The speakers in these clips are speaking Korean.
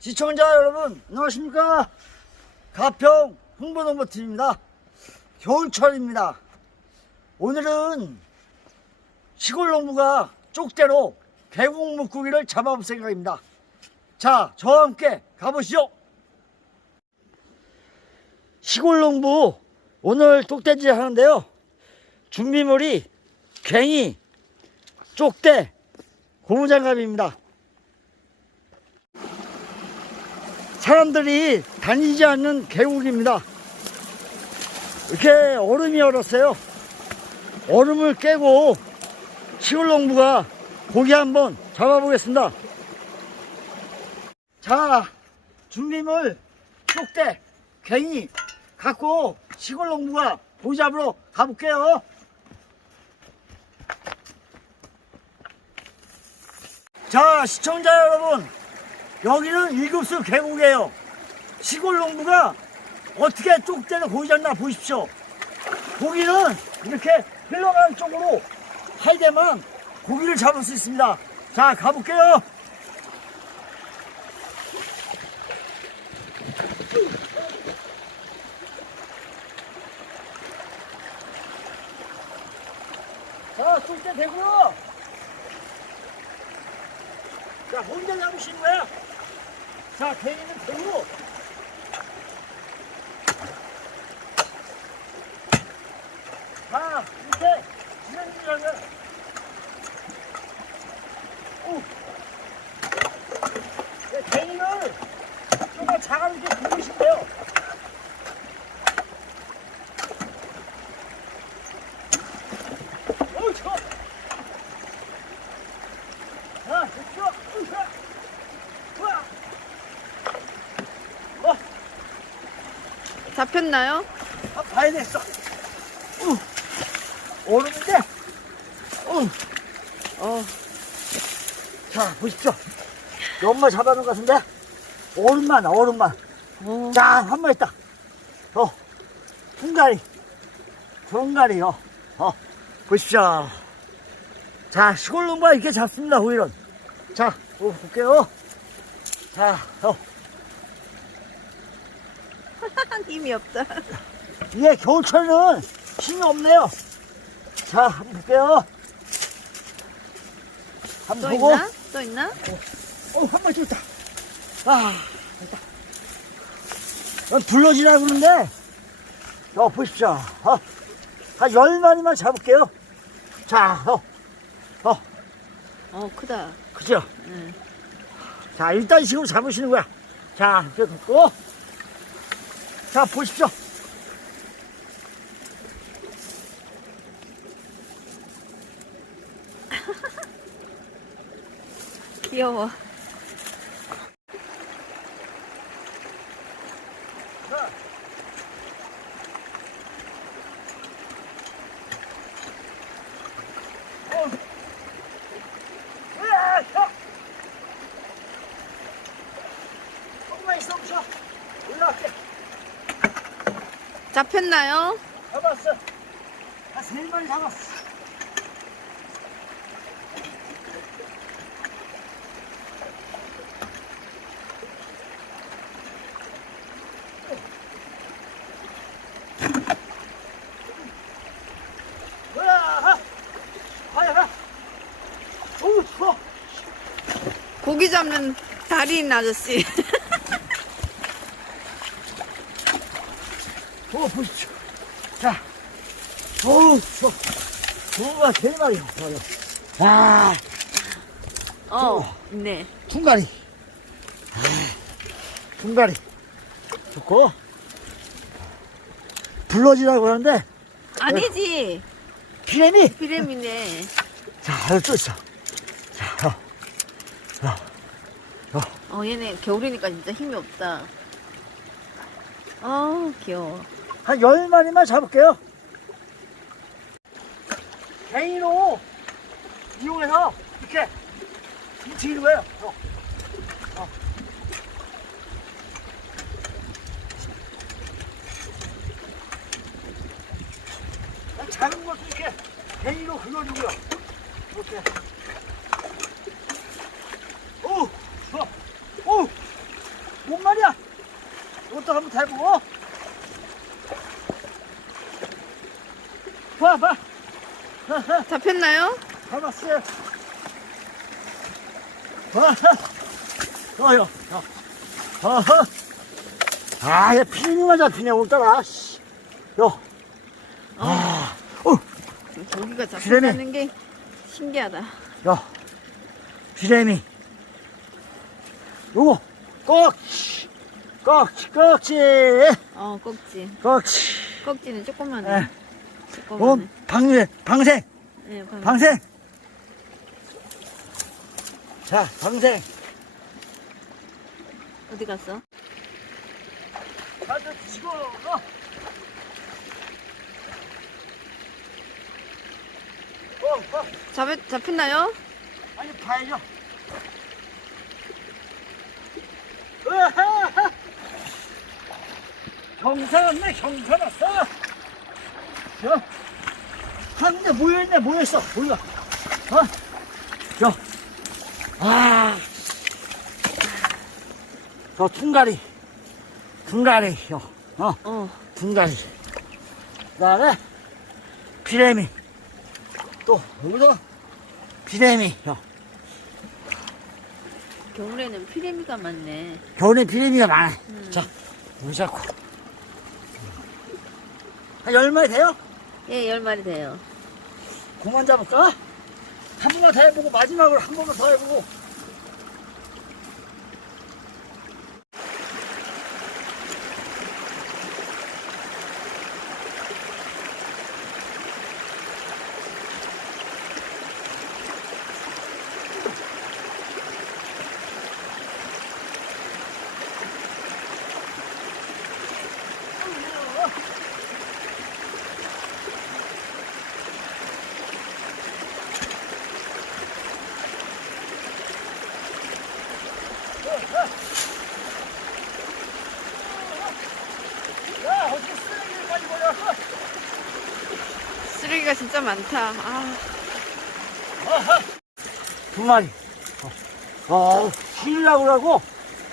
시청자 여러분 안녕하십니까? 가평 홍보농부팀입니다. 겨울철입니다. 오늘은 시골 농부가 쪽대로 물고기를 잡아볼 생각입니다. 자 저와 함께 가보시죠. 시골 농부 오늘 쪽대질 하는데요. 준비물이 괭이 쪽대 고무장갑입니다 사람들이 다니지 않는 계곡입니다. 이렇게 얼음이 얼었어요. 얼음을 깨고 시골 농부가 고기 한번 잡아보겠습니다. 자, 준비물 쪽대, 괭이 갖고 시골 농부가 고기 잡으러 가볼게요. 자, 시청자 여러분. 여기는 일급수 계곡이에요. 시골 농부가 어떻게 쪽대를 고기 잡나 보십시오. 고기는 이렇게 흘러가는 쪽으로 할 때만 고기를 잡을 수 있습니다. 자, 가볼게요. 자, 쪽대 대고요. 자, 혼자 잡으시는 거야. 자, 개인은 대고. 자, 이렇게 진행이라면. 오. 네, 개인을 조금 작아지게 부으시면 돼요. 어우, 좋아. 자, 됐죠? 어우, 좋아. 좋아. 어, 잡혔나요? 아, 봐야 됐어. 우. 오르는데, 우. 어, 자, 보십시오. 연마 잡아놓은 것 같은데? 오른만, 오른만. 어. 자, 한 마리 있다. 어, 퉁가리. 퉁가리요. 어, 보십시오. 자, 시골 농가 이렇게 잡습니다, 호일은. 자, 어, 볼게요. 자, 어, 힘이 없다. 이게 겨울철은 힘이 없네요. 자, 한번 볼게요. 한번 또 보고. 있나? 또 있나? 어, 한 마리 또 있다. 아. 어, 불러지라 그러는데, 어, 보십시오. 어, 한 열 마리만 잡을게요. 자, 어, 어, 어, 크다. 그죠? 응. 자, 일단 식으로 잡으시는 거야. 자, 이렇게 놓고. 자, 보십시오. 귀여워. 자. 어. 으아, 혀. 조금만 있어 보셔. 올라갈게. 잡혔나요? 잡았어. 한세 마리 잡았어. 고기 잡는 달인 아저씨. 어, 보십시오. 자, 어우, 추워. 두가 세 마리. 아, 어, 네. 퉁가리. 퉁가리. 좋고. 불러지라고 하는데, 아니지. 피레미. 비렘이네. 자, 여기 또 있어. 자, 어, 어, 어, 얘네 겨울이니까 진짜 힘이 없다. 어, 귀여워. 한열 마리만 잡을게요. 개인으로 이용해서 이렇게 움직이는 거예요. 어. 어. 작은 것도 이렇게 개인으로 긁어주고요. 이렇게. 오, 좋아. 오, 이것도 한번 더 해보고. 봐, 봐. 잡혔나요? 잡았어요. 봐. 어여, 어. 어허. 아, 얘 피리만 잡히네, 오늘따라. 씨. 요. 아, 어, 고기가 그러네. 잡힌다는 게 신기하다. 야, 비레미. 요거, 꺽치, 꺽치, 꺽치, 어, 꺽지. 꺽치. 꺽지는 조그만해. 예. 어, 조그만해. 방생, 방생, 예, 방... 방생. 자, 방생. 어디 갔어? 가져 치고, 어. 어, 어, 잡, 잡혔나요? 아니, 봐야죠. 으하하. 경사 왔네, 경사 났어. 야, 한데 모여있네, 모여있어, 모여. 어? 야, 아. 저 퉁가리, 퉁가리, 요, 어, 어. 퉁가리. 그 다음에, 비레미. 또, 여기도, 비레미, 요. 겨울에는 피레미가 많네. 겨울에 비레미가 많아. 음. 자, 물 잡고. 한 열 마리 돼요? 예, 열 마리 돼요. 그만 잡을까? 한 번만 더 해보고, 마지막으로 한 번만 더 해보고. 야, 어떻게 쓰레기를 많이 버렸어? 쓰레기가 진짜 많다. 아. 두 마리. 어, 어 쉬려고 그러고,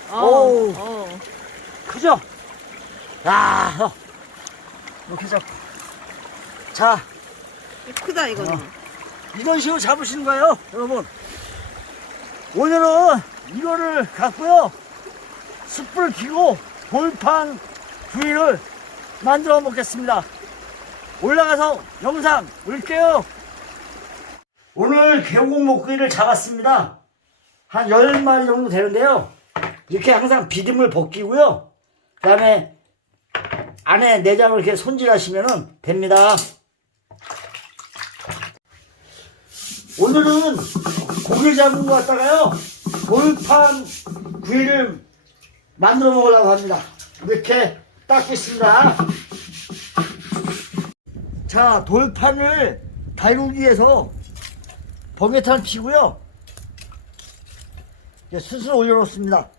어, 오우. 어. 크죠? 야, 어. 이렇게 잡고. 자, 크다, 이거는. 어. 이런 식으로 잡으시는 거예요, 여러분. 오늘은 이거를 갖고요. 숯불 피고 돌판 구이를 만들어 먹겠습니다. 올라가서 영상 올게요. 오늘 계곡 목구이를 잡았습니다. 한 10마리 정도 되는데요. 이렇게 항상 비듬을 벗기고요. 그 다음에 안에 내장을 이렇게 손질하시면 됩니다. 오늘은 고기 잡은 거 갖다가요 돌판 구이를 만들어 먹으려고 합니다 이렇게 닦겠습니다 자 돌판을 달구기 위해서 버개탄 피고요. 이제 스스로 올려놓습니다.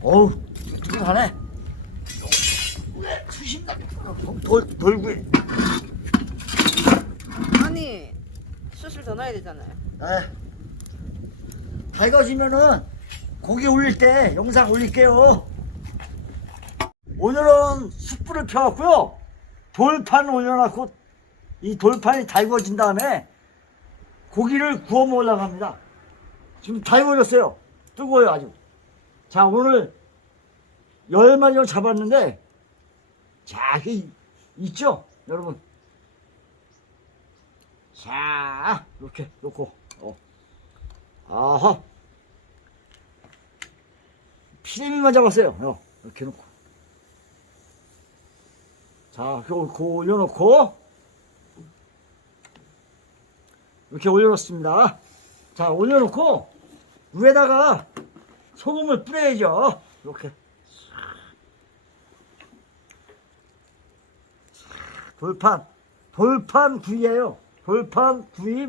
어우 뜨거하네. 수심나 돌 돌구이 아니, 숯을 더 넣어야 되잖아요. 에 밝아지면은 고기 올릴 때 영상 올릴게요. 오늘은 숯불을 펴갖고요. 돌판 올려놓고 이 돌판이 달궈진 다음에 고기를 구워 먹으려고 합니다. 지금 달궈졌어요. 뜨거워요 아주. 자 오늘 열 마리를 잡았는데 자 이게 있죠 여러분. 자, 이렇게 놓고, 어. 아하. 피레미만 잡았어요. 어, 이렇게 놓고. 자, 이렇게 올려놓고, 이렇게 올려놓습니다. 자, 올려놓고, 위에다가 소금을 뿌려야죠. 이렇게. 돌판, 돌판 구이에요. 돌판 구이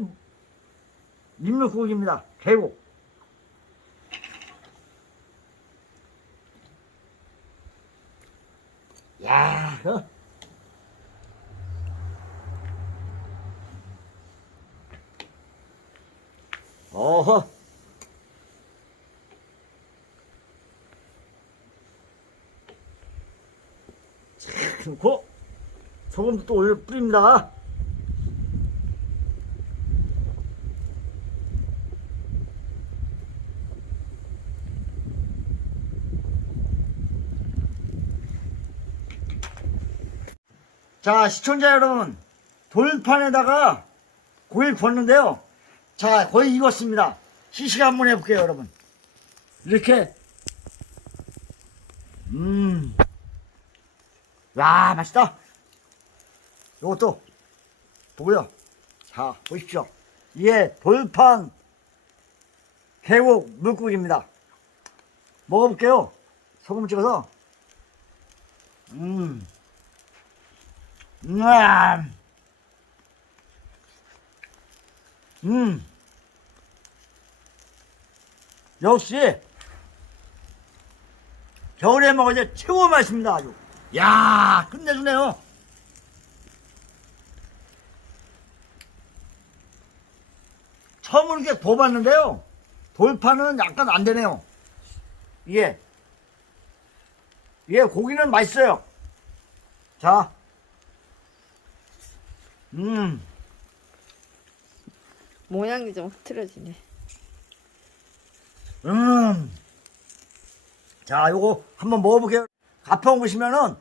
민물고기입니다. 계곡. 야, 어? 어허. 자, 넣고 소금도 또 올려 뿌립니다. 자, 시청자 여러분, 돌판에다가 고기를 구웠는데요. 자, 거의 익었습니다. 시식 한번 해볼게요, 여러분. 이렇게, 음, 와, 맛있다. 요것도 보고요. 자, 보십시오. 이게 돌판 계곡 물고기입니다. 먹어볼게요. 소금 찍어서. 음. 음. 음. 역시 겨울에 먹어야 최고 맛입니다 아주. 야 끝내주네요. 처음으로 이렇게 도봤는데요. 돌파는 약간 안 되네요. 이게 이게 고기는 맛있어요. 자, 음. 모양이 좀 흐트러지네. 음. 자, 요거 한번 먹어볼게요. 가평 오시면은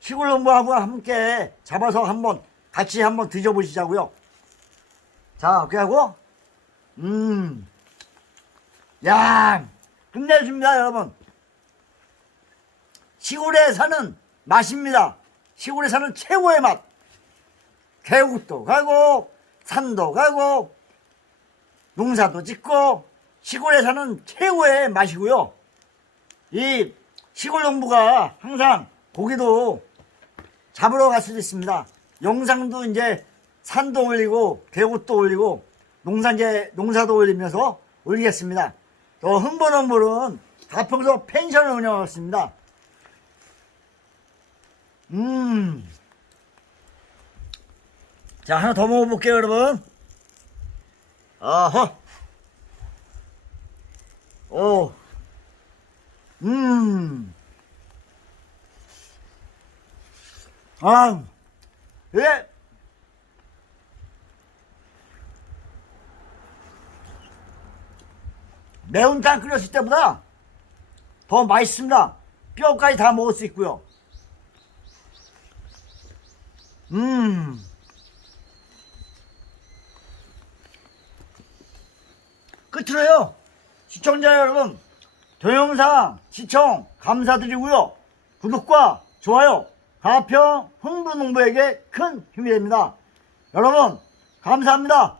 시골 농부하고 함께 잡아서 한번 같이 한번 드셔보시자고요. 자, 그렇게 하고, 음. 야, 끝내줍니다, 여러분. 시골에 사는 맛입니다. 시골에 사는 최고의 맛. 계곡도 가고, 산도 가고, 농사도 짓고 시골에 사는 최고의 맛이고요. 이 시골 농부가 항상 고기도 잡으러 갈 수도 있습니다. 영상도 이제 산도 올리고 계곡도 올리고 농산제 농사도 올리면서 올리겠습니다. 또 흥보농부는 가평소 펜션을 운영하고 있습니다. 음. 자, 하나 더 먹어볼게요, 여러분. 아하. 오. 음. 아. 예. 매운탕 끓였을 때보다 더 맛있습니다. 뼈까지 다 먹을 수 있고요. 음. 끝으로요. 시청자 여러분, 동영상 시청 감사드리고요. 구독과 좋아요, 가평 흥부농부에게 큰 힘이 됩니다. 여러분, 감사합니다.